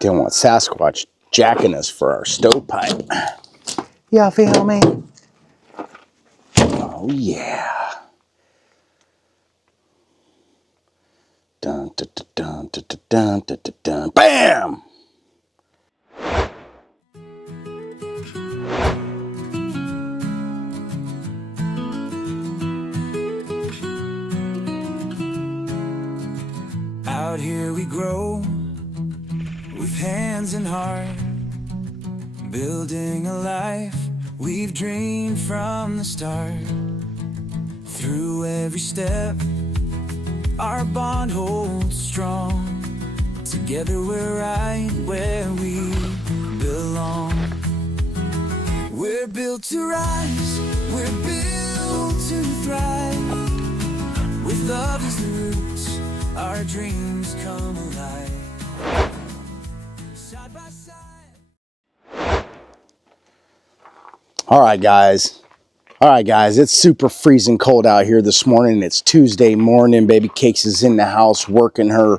Didn't want Sasquatch jacking us for our stovepipe. Y'all feel me? Oh yeah. Dun dun dun dun dun dun dun dun dun. Bam! Out here we grow with hands and heart, building a life we've dreamed from the start. Through every step, our bond holds strong. Together we're right where we belong. We're built to rise, we're built to thrive. With love as the roots, our dreams come alive. Side by side. All right, guys, it's super freezing cold out here this morning. It's Tuesday morning. Baby Cakes is in the house working her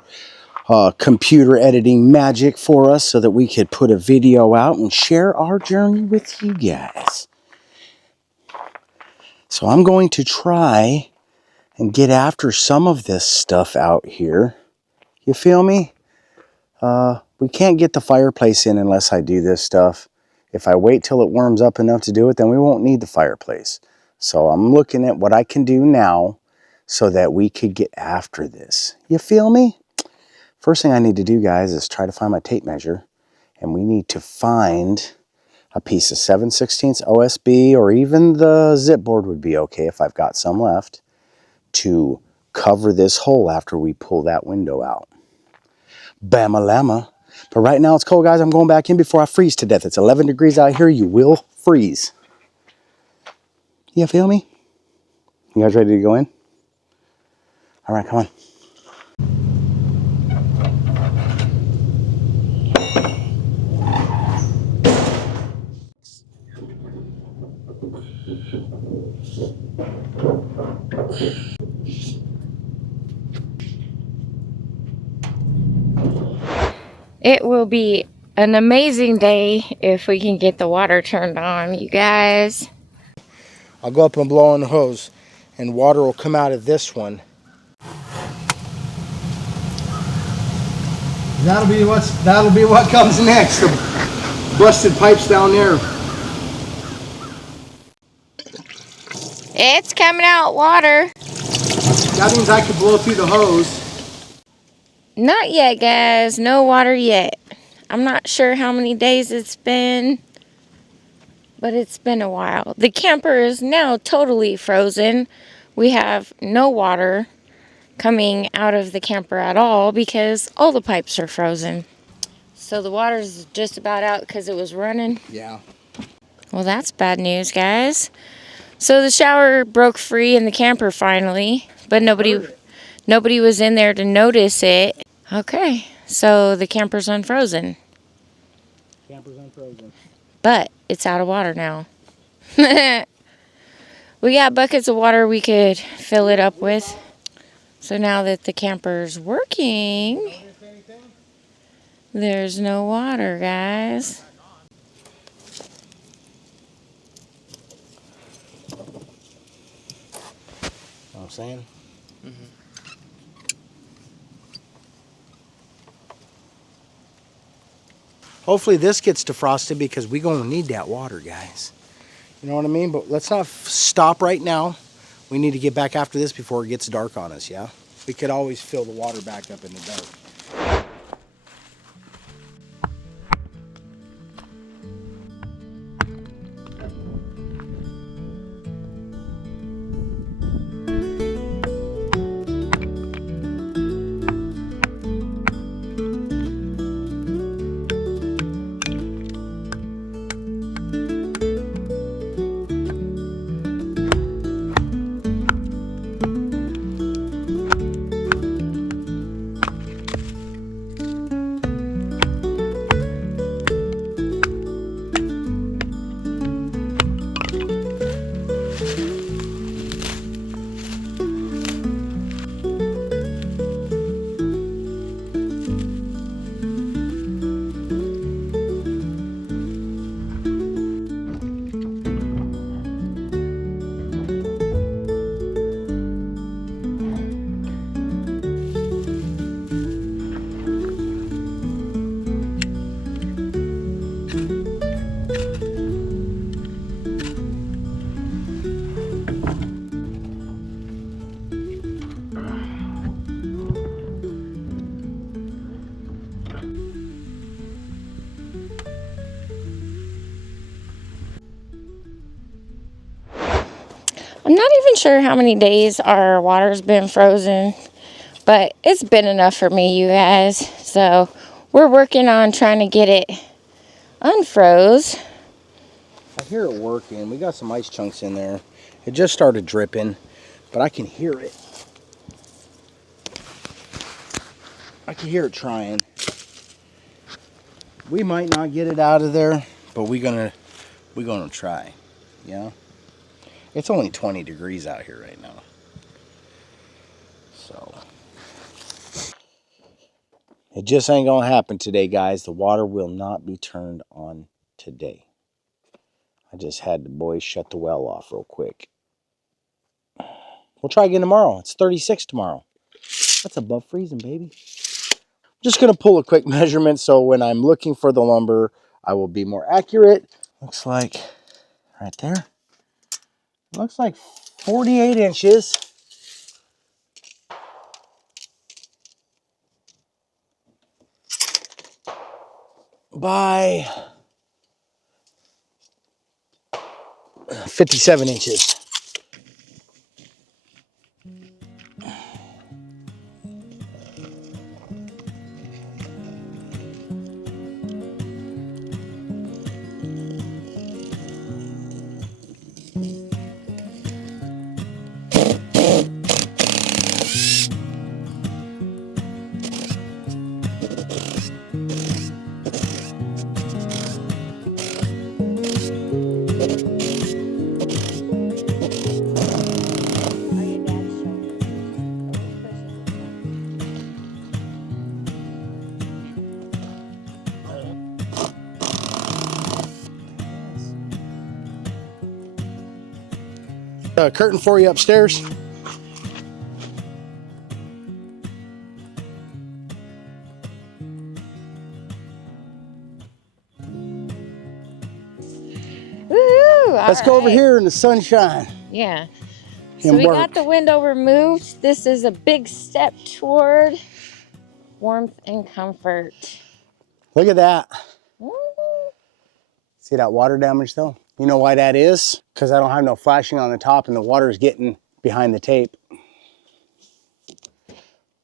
computer editing magic for us so that we could put a video out and share our journey with you guys. So I'm going to try and get after some of this stuff out here. You feel me? We can't get the fireplace in unless I do this stuff. If I wait till it warms up enough to do it, then we won't need the fireplace. So I'm looking at what I can do now so that we could get after this. You feel me? First thing I need to do, guys, is try to find my tape measure. And we need to find a piece of 7/16 OSB, or even the zip board would be okay if I've got some left, to cover this hole after we pull that window out. Bam-a-llama. But right now it's cold, guys. I'm going back in before I freeze to death. It's 11 degrees out here. You will freeze. You feel me? You guys ready to go in? All right, come on. It will be an amazing day if we can get the water turned on, you guys. I'll go up and blow on the hose, and water will come out of this one. That'll be what comes next. The busted pipes down there. It's coming out water. That means I could blow through the hose. Not yet, guys. No water yet. I'm not sure how many days it's been, but it's been a while. The camper is now totally frozen. We have no water coming out of the camper at all because all the pipes are frozen. So the water's just about out because it was running. Yeah. Well, that's bad news, guys. So the shower broke free in the camper finally, but nobody was in there to notice it. Okay, so the camper's unfrozen. Camper's unfrozen. But it's out of water now. We got buckets of water we could fill it up with. So now that the camper's working, there's no water, guys. Know what I'm saying? Mm-hmm. Hopefully this gets defrosted because we're going to need that water, guys. You know what I mean? But let's not stop right now. We need to get back after this before it gets dark on us, yeah? We could always fill the water back up in the dark. I'm not even sure how many days our water's been frozen, but it's been enough for me, you guys. So we're working on trying to get it unfroze. I hear it working. We got some ice chunks in there. It just started dripping, but I can hear it. I can hear it trying. We might not get it out of there, but we're gonna try. Yeah. It's only 20 degrees out here right now. So it just ain't gonna happen today, guys. The water will not be turned on today. I just had the boys shut the well off real quick. We'll try again tomorrow. It's 36 tomorrow. That's above freezing, baby. Just gonna pull a quick measurement so when I'm looking for the lumber, I will be more accurate. Looks like right there. Looks like 48 inches. By 57 inches. Curtain for you upstairs. Woohoo! Let's go over here in the sunshine. Yeah. So And we work. got the window removed. This is a big step toward warmth and comfort. Look at that. Woo. See that water damage though? You know why that is? Because I don't have no flashing on the top and the water's getting behind the tape.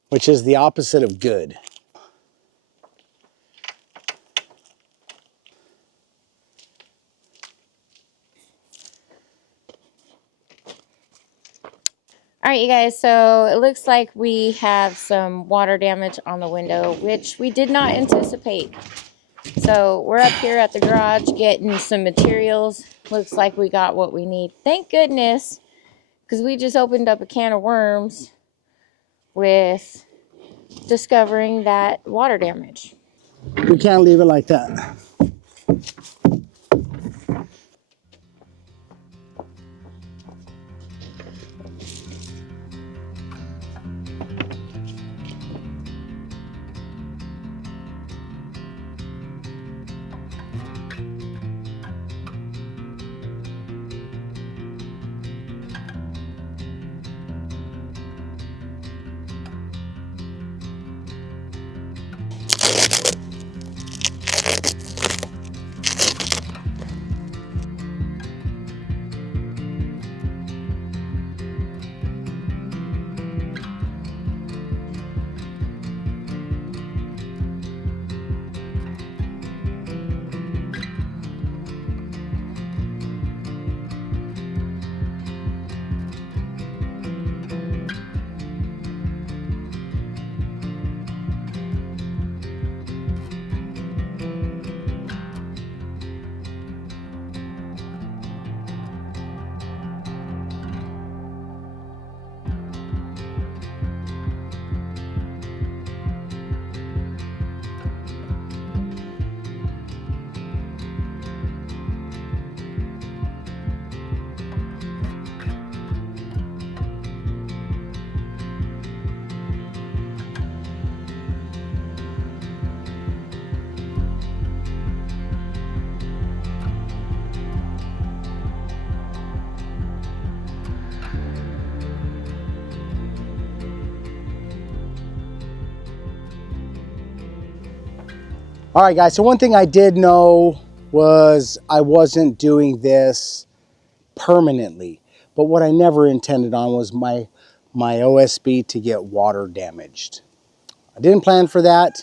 Which is the opposite of good. All right, you guys, so it looks like we have some water damage on the window, which we did not anticipate. So we're up here at the garage getting some materials. Looks like we got what we need. Thank goodness, because we just opened up a can of worms with discovering that water damage. We can't leave it like that. All right, guys, so one thing I did know was I wasn't doing this permanently. But what I never intended on was my OSB to get water damaged. I didn't plan for that.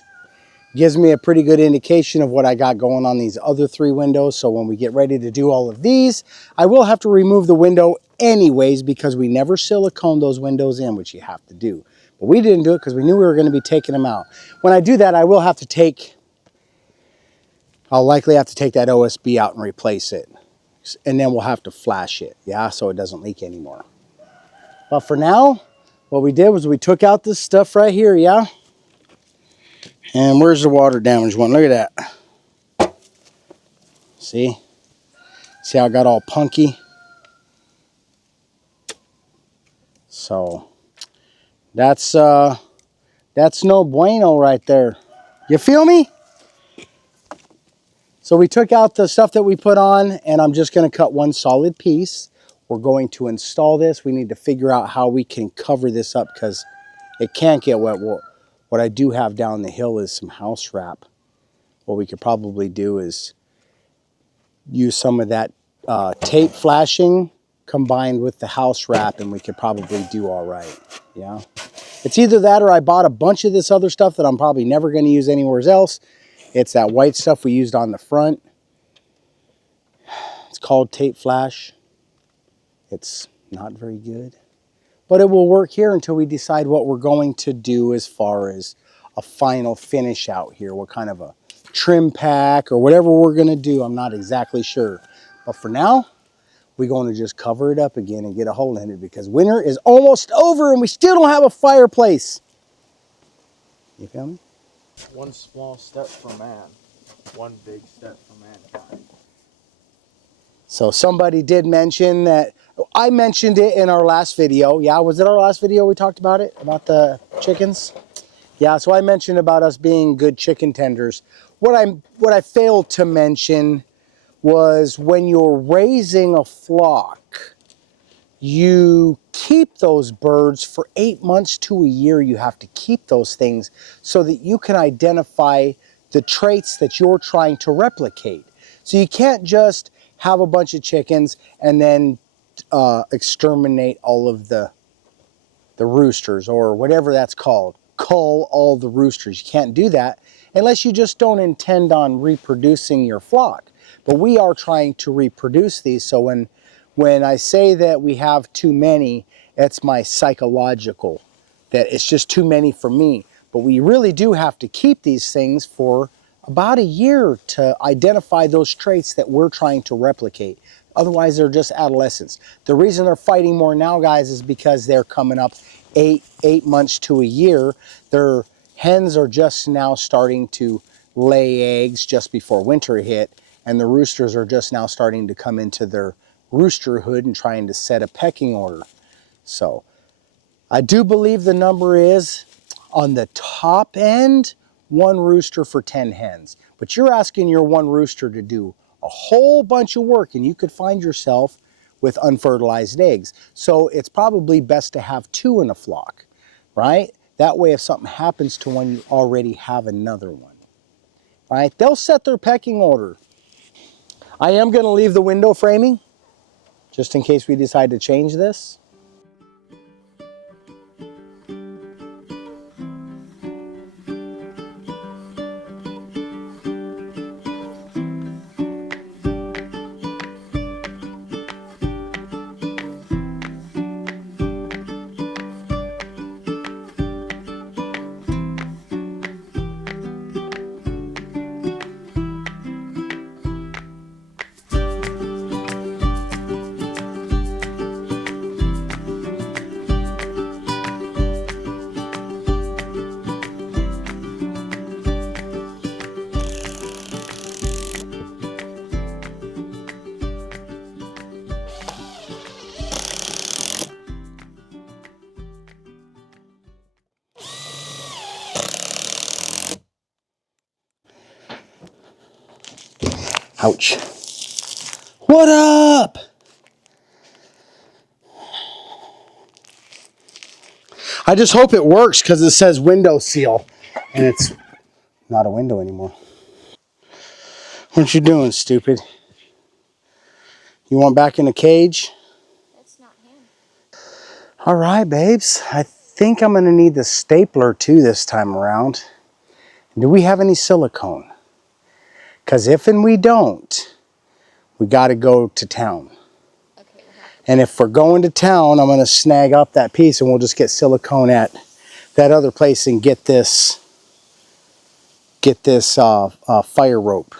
Gives me a pretty good indication of what I got going on these other 3 windows. So when we get ready to do all of these, I will have to remove the window anyways because we never silicone those windows in, which you have to do. But we didn't do it because we knew we were going to be taking them out. When I do that, I'll likely have to take that OSB out and replace it. And then we'll have to flash it, yeah, so it doesn't leak anymore. But for now, what we did was we took out this stuff right here, yeah? And where's the water damage one? Look at that. See? See how it got all punky? So that's no bueno right there. You feel me? So we took out the stuff that we put on, and I'm just going to cut one solid piece. We're going to install this. We need to figure out how we can cover this up because it can't get wet. What I do have down the hill is some house wrap. What we could probably do is use some of that tape flashing combined with the house wrap, and we could probably do all right. Yeah. It's either that or I bought a bunch of this other stuff that I'm probably never going to use anywhere else. It's that white stuff we used on the front. It's called tape flash. It's not very good, but it will work here until we decide what we're going to do as far as a final finish out here. What kind of a trim pack or whatever we're going to do, I'm not exactly sure. But for now, we're going to just cover it up again and get a hole in it because winter is almost over and we still don't have a fireplace. You feel me? One small step for man, one big step for mankind. So somebody did mention that, I mentioned it in our last video. Yeah, was it our last video we talked about it? About the chickens? Yeah, so I mentioned about us being good chicken tenders. What I failed to mention was when you're raising a flock, you keep those birds for 8 months to a year. You have to keep those things so that you can identify the traits that you're trying to replicate. So you can't just have a bunch of chickens and then exterminate all of the roosters or whatever that's called. Cull all the roosters. You can't do that unless you just don't intend on reproducing your flock. But we are trying to reproduce these, so when I say that we have too many, it's my psychological, that it's just too many for me. But we really do have to keep these things for about a year to identify those traits that we're trying to replicate. Otherwise, they're just adolescents. The reason they're fighting more now, guys, is because they're coming up eight months to a year. Their hens are just now starting to lay eggs just before winter hit, and the roosters are just now starting to come into their roosterhood and trying to set a pecking order. So I do believe the number is, on the top end, 1 rooster for 10 hens. But you're asking your 1 rooster to do a whole bunch of work, and you could find yourself with unfertilized eggs. So it's probably best to have 2 in a flock, right? That way if something happens to one, you already have another one, right? They'll set their pecking order. I am going to leave the window framing just in case we decide to change this. Ouch. What up? I just hope it works because it says window seal and it's not a window anymore. What you doing, stupid? You want back in the cage? That's not him. All right, babes. I think I'm going to need the stapler too this time around. Do we have any silicone? Because if and we don't, we got to go to town. And if we're going to town, I'm going to snag up that piece and we'll just get silicone at that other place and get this fire rope.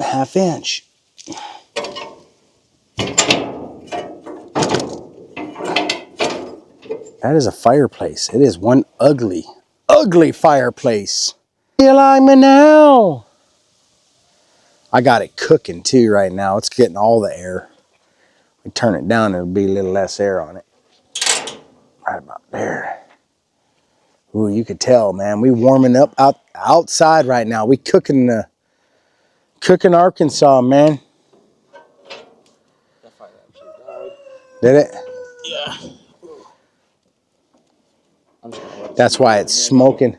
Half inch. That is a fireplace. It is one ugly, ugly fireplace. You like me now? I got it cooking too right now. It's getting all the air. We turn it down, it'll be a little less air on it. Right about there. Ooh, you could tell, man. We warming up outside right now. We cooking Arkansas, man. That fire actually died. Did it? Yeah. I'm just gonna let That's why it's smoking.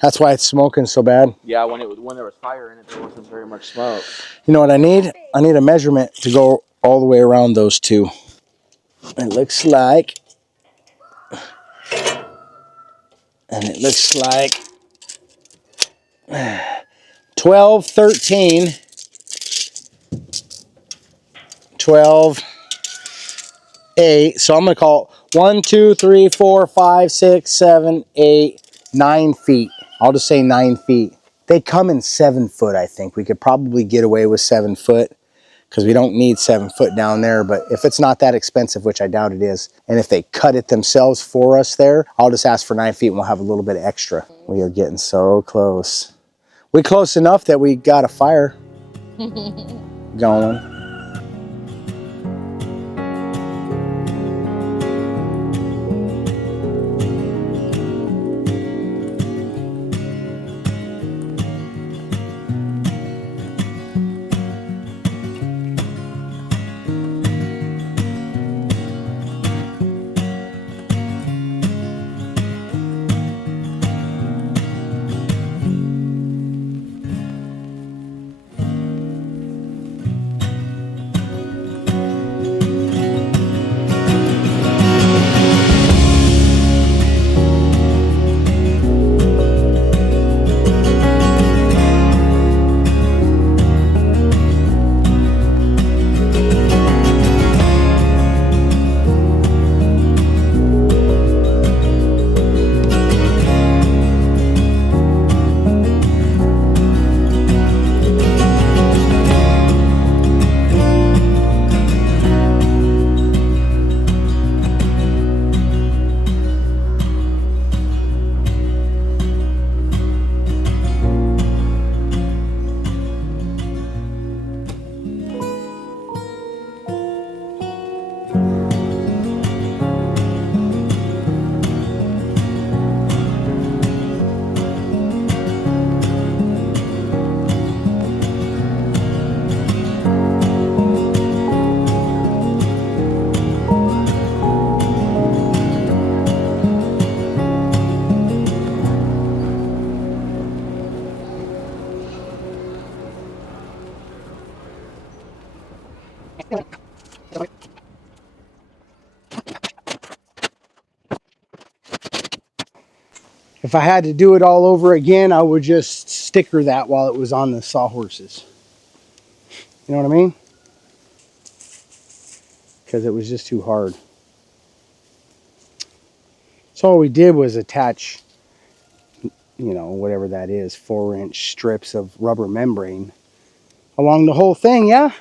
That's why it's smoking so bad. Yeah, when there was fire in it, there wasn't very much smoke. You know what I need? I need a measurement to go all the way around those two. It looks like, 12, 13, 12, 8. So I'm going to call it 1, 2, 3, 4, 5, 6, 7, 8, 9 feet. I'll just say 9 feet. They come in 7 foot, I think. We could probably get away with 7 foot because we don't need 7 foot down there. But if it's not that expensive, which I doubt it is, and if they cut it themselves for us there, I'll just ask for 9 feet and we'll have a little bit extra. We are getting so close. We're close enough that we got a fire going. If I had to do it all over again, I would just sticker that while it was on the sawhorses. You know what I mean? Because it was just too hard. So all we did was attach, you know, whatever that is, 4-inch strips of rubber membrane along the whole thing, yeah?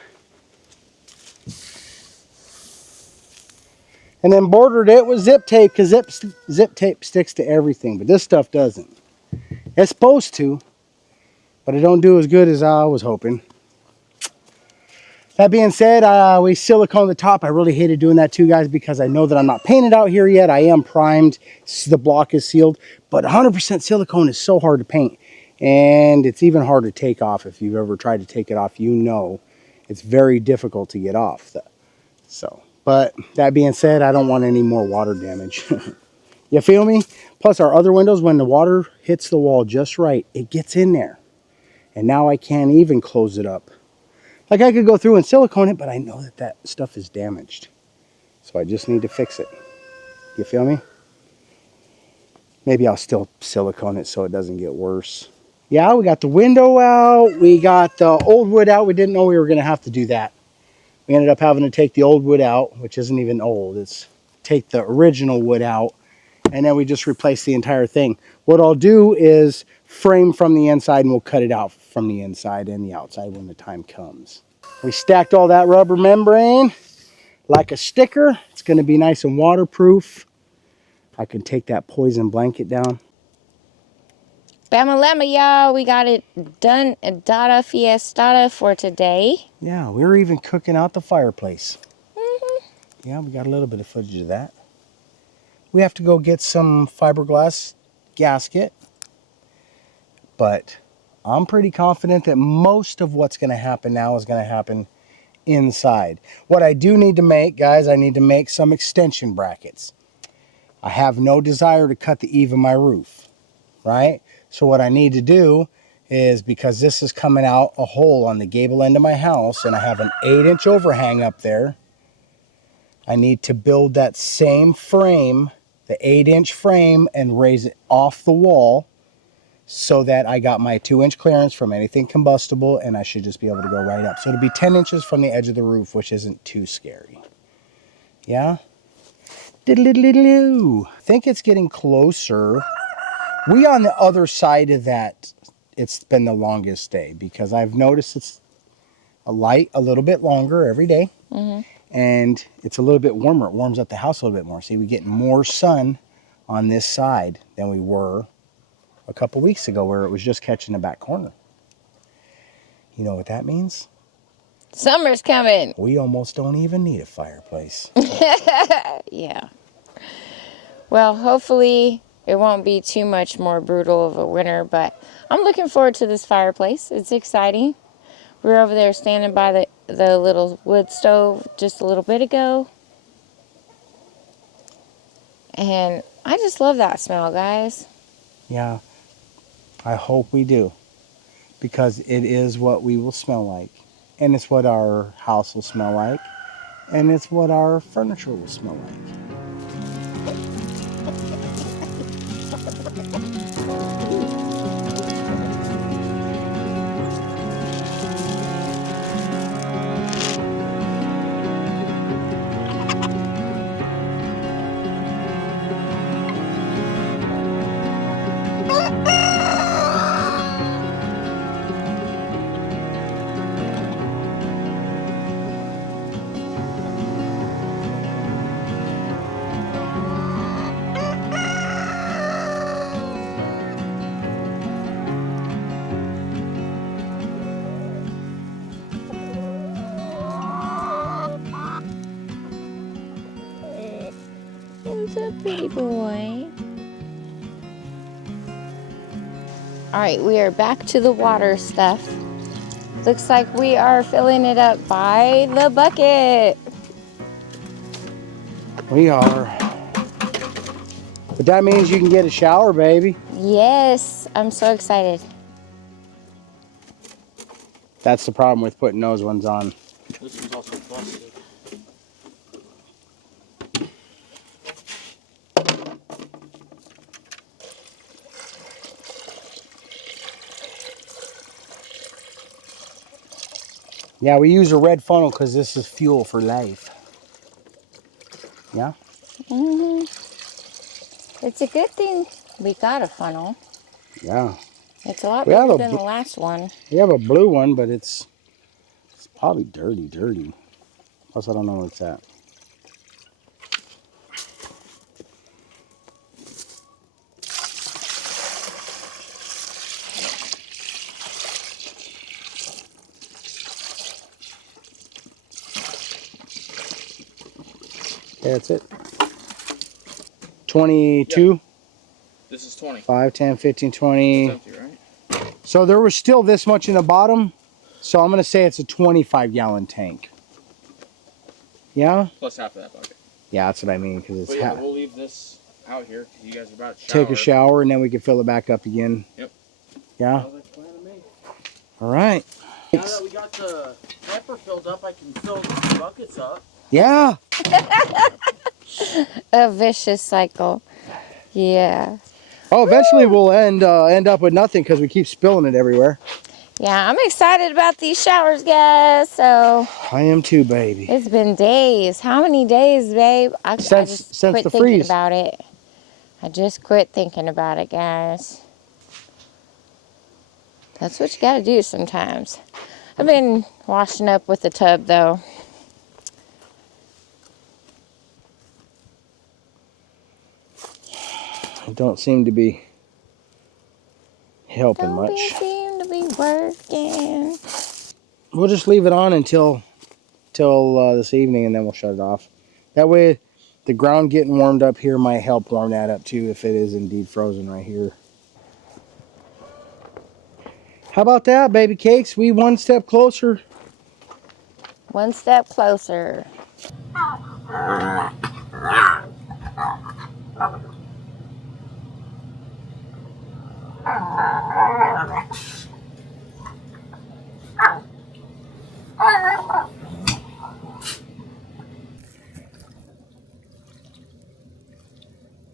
And then bordered it with zip tape, because zip tape sticks to everything, but this stuff doesn't. It's supposed to, but it don't do as good as I was hoping. That being said, we silicone the top. I really hated doing that too, guys, because I know that I'm not painted out here yet. I am primed. The block is sealed, but 100% silicone is so hard to paint. And it's even hard to take off. If you've ever tried to take it off, you know it's very difficult to get off. So, but that being said, I don't want any more water damage. You feel me? Plus our other windows, when the water hits the wall just right, it gets in there. And now I can't even close it up. Like I could go through and silicone it, but I know that that stuff is damaged. So I just need to fix it. You feel me? Maybe I'll still silicone it so it doesn't get worse. Yeah, we got the window out. We got the old wood out. We didn't know we were going to have to do that. We ended up having to take the old wood out, which isn't even old. It's take the original wood out, and then we just replace the entire thing. What I'll do is frame from the inside, and we'll cut it out from the inside and the outside when the time comes. We stacked all that rubber membrane like a sticker. It's going to be nice and waterproof. I can take that poison blanket down. Bama Llama, y'all. We got it done. Dada Fiestada for today. Yeah, we were even cooking out the fireplace. Yeah, we got a little bit of footage of that. We have to go get some fiberglass gasket, but I'm pretty confident that most of what's going to happen now is going to happen inside. What I do need to make, guys, I need to make some extension brackets. I have no desire to cut the eave of my roof, right? So what I need to do is, because this is coming out a hole on the gable end of my house and I have an 8-inch overhang up there, I need to build that same frame, the 8-inch frame, and raise it off the wall so that I got my 2-inch clearance from anything combustible, and I should just be able to go right up. So it'll be 10 inches from the edge of the roof, which isn't too scary. Yeah? Diddle-diddle-diddle-oo. I think it's getting closer. We on the other side of that, it's been the longest day because I've noticed it's a light a little bit longer every day. And it's a little bit warmer. It warms up the house a little bit more. See, we get more sun on this side than we were a couple weeks ago where it was just catching the back corner. You know what that means? Summer's coming. We almost don't even need a fireplace. Yeah. Well, hopefully it won't be too much more brutal of a winter, but I'm looking forward to this fireplace. It's exciting. We were over there standing by the little wood stove just a little bit ago. And I just love that smell, guys. Yeah, I hope we do. Because it is what we will smell like. And it's what our house will smell like. And it's what our furniture will smell like. He's a pretty boy. All right, we are back to the water stuff. Looks like we are filling it up by the bucket. We are. But that means you can get a shower, baby. Yes, I'm so excited. That's the problem with putting those ones on. This one's also busted. Yeah, we use a red funnel because this is fuel for life. Yeah? It's a good thing we got a funnel. Yeah. It's a lot We have bigger a than the last one. We have a blue one, but it's probably dirty. Plus, I don't know where it's at. Yeah, that's it. 22? This is 20. 5, 10, 15, 20. It's empty, right? So there was still this much in the bottom. So I'm going to say it's a 25-gallon tank. Yeah? Plus half of that bucket. Yeah, that's what I mean. Because it's But yeah, we'll leave this out here because you guys are about to shower. Take a shower and then we can fill it back up again. Yep. Yeah? Sounds like a plan to me. All right. Now that we got the pepper filled up, I can fill the buckets up. Yeah. A vicious cycle. Yeah. Oh, eventually we'll end up with nothing because we keep spilling it everywhere. Yeah, I'm excited about these showers, guys. So I am too, baby. it's been days. How many days, babe? I just Since quit the thinking freeze. about it. I just quit thinking about it, guys. That's what you gotta do sometimes. I've been washing up with the tub, though. It don't seem to be helping Don't much. seem to be working. We'll just leave it on until this evening, and then we'll shut it off. That way, the ground getting warmed up here might help warm that up too, if it is indeed frozen right here. How about that, baby cakes? We one step closer. One step closer.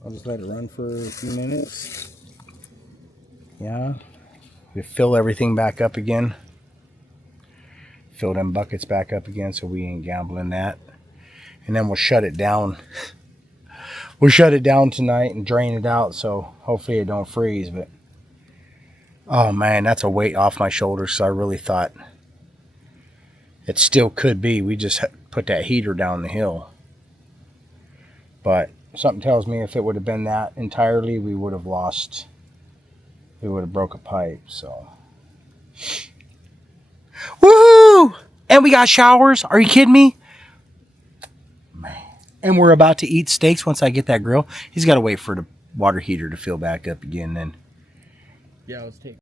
I'll just let it run for a few minutes. Yeah. We fill everything back up again. Fill them buckets back up again so we ain't gambling that. And then we'll shut it down. We'll shut it down tonight and drain it out so hopefully it don't freeze. But oh man, that's a weight off my shoulders. So I really thought it still could be. We just put that heater down the hill. But something tells me if it would have been that entirely, we would have lost. We would have broke a pipe. So. Woohoo! And we got showers. Are you kidding me? Man. And we're about to eat steaks once I get that grill. He's got to wait for the water heater to fill back up again then. Yeah, let's take